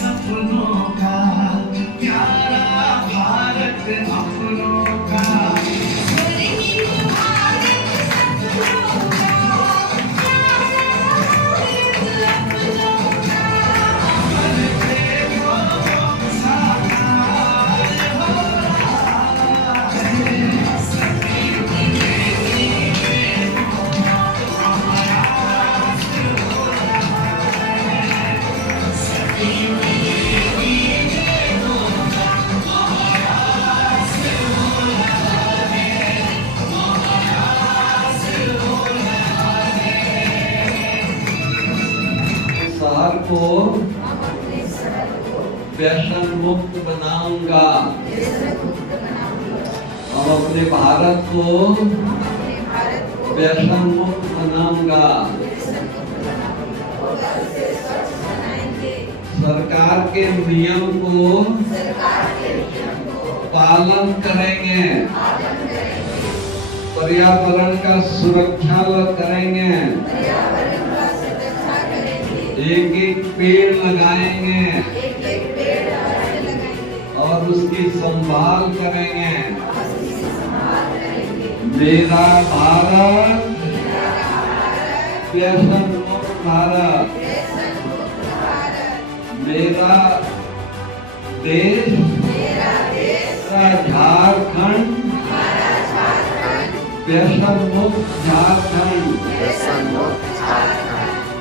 सपनों का प्यारा भारत अपनों का शहर को व्यसन मुक्त बनाऊंगा। हम अपने भारत को व्यसन मुक्त बनाऊंगा। सरकार के नियम को पालन करेंगे। पर्यावरण का सुरक्षा करेंगे। एक एक पेड़ लगाएंगे और उसकी संभाल करेंगे। मेरा भारत व्यसन मुक्त भारत। मेरा देश झारखंड व्यसन मुक्त झारखंड।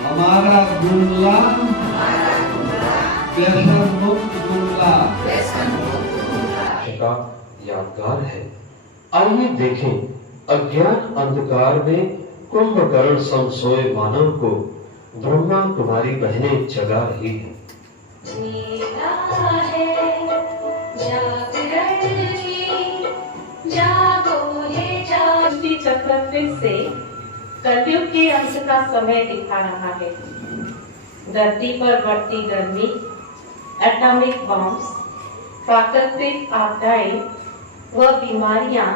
हमारा गुमला व्यसन मुक्त गुमला। का यादगार है। आइए देखें, अज्ञान अंधकार में कुंभकर्ण सम सोए मानव को ब्रह्मा कुमारी बहनें जगा रही है। चक्र फिर से कलयुग के अंत का समय दिखा रहा है। धरती पर बढ़ती गर्मी, एटॉमिक बॉम्ब्स, प्राकृतिक आपदाएं व बीमारियां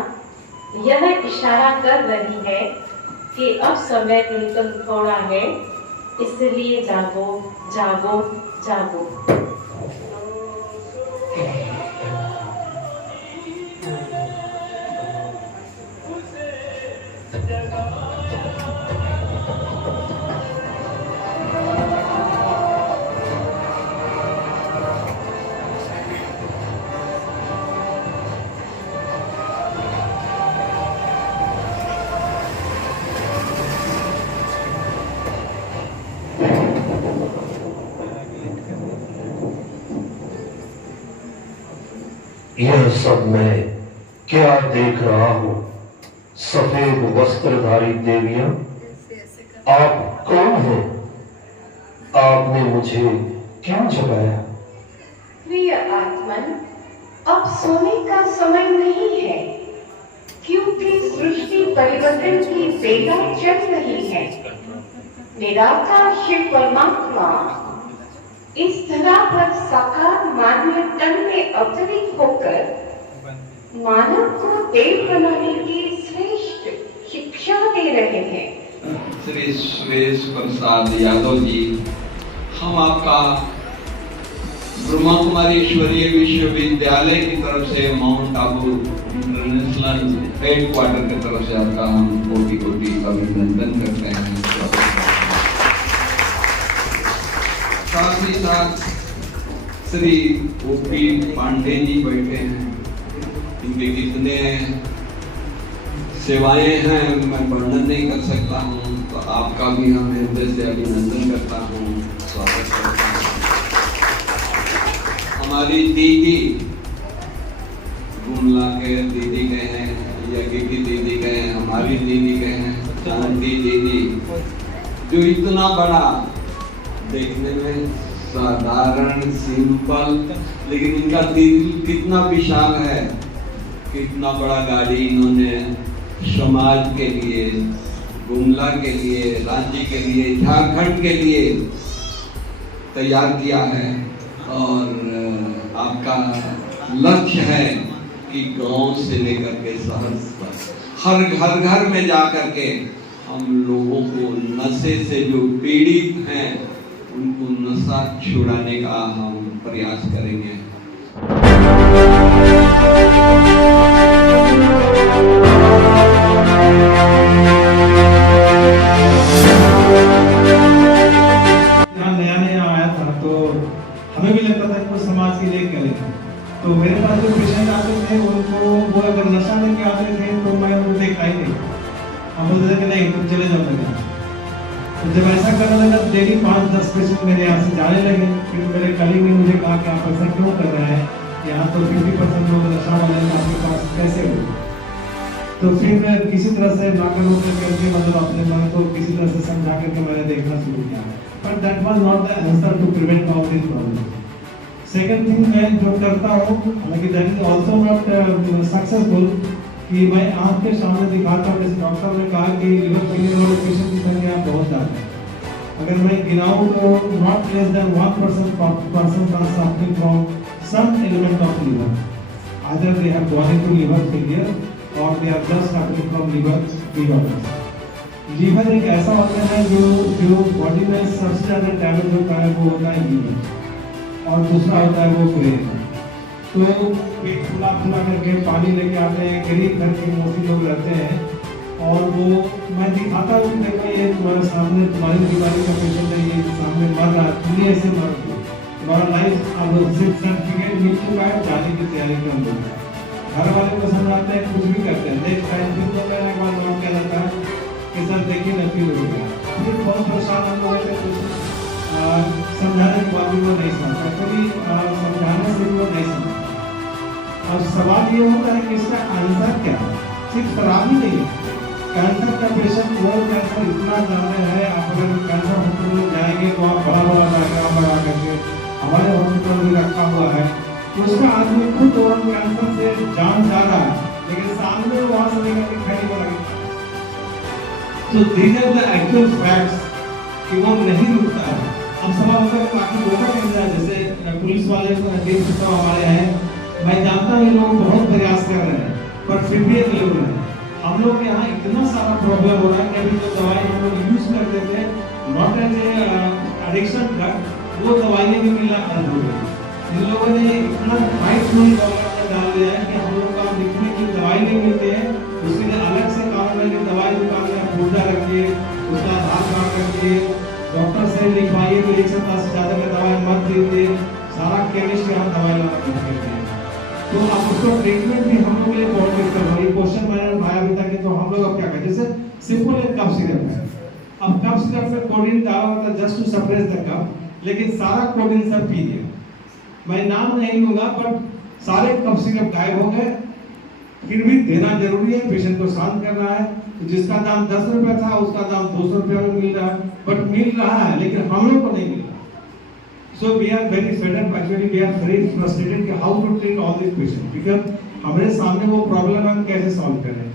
यह इशारा कर रही है कि अब समय बिल्कुल थोड़ा है, इसलिए जागो जागो जागो। यह सब मैं क्या देख रहा हूँ? सफेद वस्त्रधारी देवियां, आप कौन हैं? आपने मुझे क्यों जगाया? प्रिय आत्मन, अब सोने का समय नहीं है, क्योंकि सृष्टि परिवर्तन की बेगा चल रही है। निराकार शिव परमात्मा इस धरा पर साकार मानवीय तन में अवतरित होकर मानव को देव बनाने की श्रेष्ठ शिक्षा दे रहे हैं। श्री सुरेश प्रसाद यादव जी, हम आपका ब्रह्मा कुमारी ईश्वरीय विश्वविद्यालय की तरफ से माउंट आबू इंटरनेशनल हेडक्वार्टर की तरफ से आपका हम कोटि कोटि अभिनंदन करते हैं। साथ ही साथ श्री ओपी पांडे जी बैठे हैं, इनके कितने सेवाएं हैं मैं वर्णन नहीं कर सकता हूँ, तो आपका भी हम हृदय से अभिनंदन करता हूँ, स्वागत करता हूँ। हमारी दीदी गुमला के दीदी गए हैं, यज्ञ की दीदी गए हैं, हमारी दीदी गए हैं, चांदी दीदी, जो इतना बड़ा देखने में साधारण सिंपल, लेकिन इनका दिल कितना विशाल है, कितना बड़ा गाड़ी इन्होंने समाज के लिए, गुमला के लिए, रांची के लिए, झारखंड के लिए तैयार किया है। और आपका लक्ष्य है कि गांव से लेकर के शहर पर हर घर में जा करके हम लोगों को नशे से जो पीड़ित हैं उनको नशा छुड़ाने का हम प्रयास करेंगे। नया नया आया था तो हमें भी लगता था कि वो समाज के लिए करेगा। तो मेरे पास जो पेशेंट आते थे उनको वो अगर नशा लेके आते थे तो मैं उनको देखा ही नहीं, हम बोलते थे कि नहीं तुम चले जाओ लगे। तो जब ऐसा करने लगा डेली 5-10 पेशेंट मेरे यहाँ से जाने लगे। फिर मेरे कलीग ने मुझे कहा कि आप ऐसा क्यों कर रहे हैं, यहाँ तो 50% लोग नशा वाले हैं, आपके पास कैसे हो। तो फिर मैं किसी तरह से नाकर करके मतलब अपने मन को किसी तरह से समझा करके मैंने देखना शुरू किया। But that was not the answer to prevent all this problem. Second thing मैं जो करता हूँ, हालांकि that is also not successful, कि मैं आँख के सामने दिखाता हूँ। जैसे डॉक्टर ने कहा कि लिवर फेलियर वाले पेशेंट की संख्या बहुत ज़्यादा है। अगर मैं गिनाऊँ तो not less than 1% persons are suffering from some element of liver. Either they have gone into liver failure or they are just suffering from liver disorders. Liver एक ऐसा ऑर्गन है जो बॉडी में सबसे ज़्यादा डैमेज होता है, वो होता है लीवर, और दूसरा होता है वो ब्रेन। तो पेट फुला करके पानी लेके आते हैं, गरीब घर के मोस्टली लोग रहते हैं, और वो मैं दिखाता हूँ देखो ये तुम्हारे सामने तुम्हारी बीमारी का पेशेंट है, ये सामने मर रहा है, तुम्हें ऐसे मर रही, तुम्हारा लाइफ अब सर्टिफिकेट मिल चुका है, जाने की तैयारी कर लो। घर वाले को समझाते हैं, कुछ भी करते हैं, नेक्स्ट टाइम फिर तो मेरा एक बार नोट किया जाता है कि सर देखिए न क्यों हो गया। फिर बहुत परेशान हम लोग थे, कुछ समझाने के बाद भी वो नहीं समझता, कभी समझाने से भी वो नहीं समझता। अब सवाल ये होता है कि इसका आंसर क्या है। सिर्फ खराब ही नहीं है, कैंसर का पेशेंट वो कैंसर इतना ज़्यादा है, आप अगर कैंसर हॉस्पिटल में जाएंगे तो आप बड़ा डायग्राम बना करके हमारे हॉस्पिटल में रखा हुआ है, तो उसका आदमी खुद और कैंसर से जान जा रहा है, लेकिन सामने वहाँ से लेकर के खड़ी हो रही। तो these are the actual facts कि वो नहीं रुकता है। अब सवाल होता है बाकी रोका कैसे है, जैसे पुलिस वाले हमारे हैं, मैं जानता हूँ ये लोग बहुत प्रयास कर रहे हैं, पर फिर भी एक लेवल है। हम लोग के यहाँ इतना सारा प्रॉब्लम हो रहा है कि अभी जो दवाई हम लोग यूज करते थे not as a addiction drug, वो दवाइयाँ भी मिलना बंद हो गई। इन लोगों ने इतना फाइट में डाल दिया है कि हम लोग का लिखने की दवाई नहीं मिलती है, उसके लिए अलग से कानून है कि दवाई दुकान में पूर्जा रखिए, उसका आधार कार्ड रखिए, डॉक्टर से लिखवाइए कि 1 सप्ताह से ज़्यादा की दवाई मत दीजिए, सारा केमिस्ट यहाँ दवाई लाना पड़ती है। तो अब उसको ट्रीटमेंट भी हम लोग के लिए बहुत दिक्कत हो रही है। क्वेश्चन मैंने उठाया अभी तक, तो हम लोग अब क्या करें, जैसे सिंपल एक कफ सिरप है, अब कफ सिरप में कोडिन डाला होता है जस्ट टू सप्रेस द कफ, लेकिन सारा कोडिन सब पी लिया। मैं नाम नहीं लूंगा, बट सारे कफ सिरप गायब हो गए। फिर भी देना जरूरी है, पेशेंट को शांत करना है। तो जिसका दाम 10 रुपये था उसका दाम 200 रुपये में मिल रहा है, बट मिल रहा है, लेकिन हम लोग को नहीं मिल रहा। So we are very fed up, actually we are very frustrated कि how to treat all these patients, because हमारे सामने वो प्रॉब्लम हम कैसे सॉल्व करें।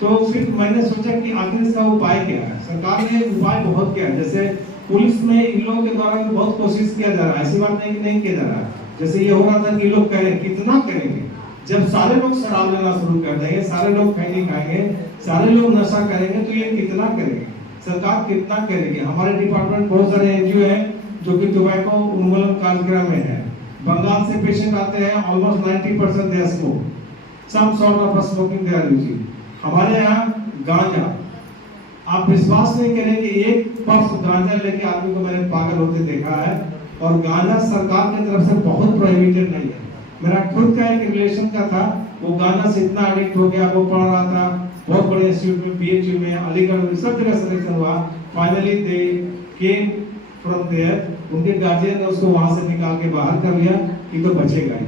तो फिर मैंने सोचा कि आखिर इसका उपाय क्या है। सरकार ने उपाय बहुत किया है, जैसे पुलिस में इन लोगों के द्वारा भी बहुत कोशिश किया जा रहा है, ऐसी बात नहीं कि नहीं किया जा रहा है। जैसे ये हो रहा था कि लोग करें, कितना करेंगे, जब सारे लोग शराब लेना शुरू कर देंगे, सारे लोग खैनी खाएंगे, सारे लोग नशा करेंगे, तो ये कितना करेंगे, सरकार कितना करेगी। हमारे डिपार्टमेंट बहुत सारे एनजीओ हैं जो कि टोबैको उन्मूलन कार्यक्रम में है। बंगाल से पेशेंट आते हैं, almost 90% they smoke, some sort of smoking they are using. हमारे यहाँ गांजा, आप विश्वास नहीं करेंगे, एक पफ गांजा लेके आदमी को मैंने पागल होते देखा है, और गांजा सरकार की तरफ से बहुत प्रोहिबिटेड नहीं है। मेरा खुद का एक रिलेशन का था, वो गांजा से इतना एडिक्ट हो गया, वो पढ़ रहा था बहुत बड़े इंस्टीट्यूट में, पीएचयू में, अलीगढ़ में, सब जगह सिलेक्शन हुआ। Finally they came from there, उनके गार्जियन ने उसको वहां से निकाल के बाहर कर लिया कि तो बचेगा ही।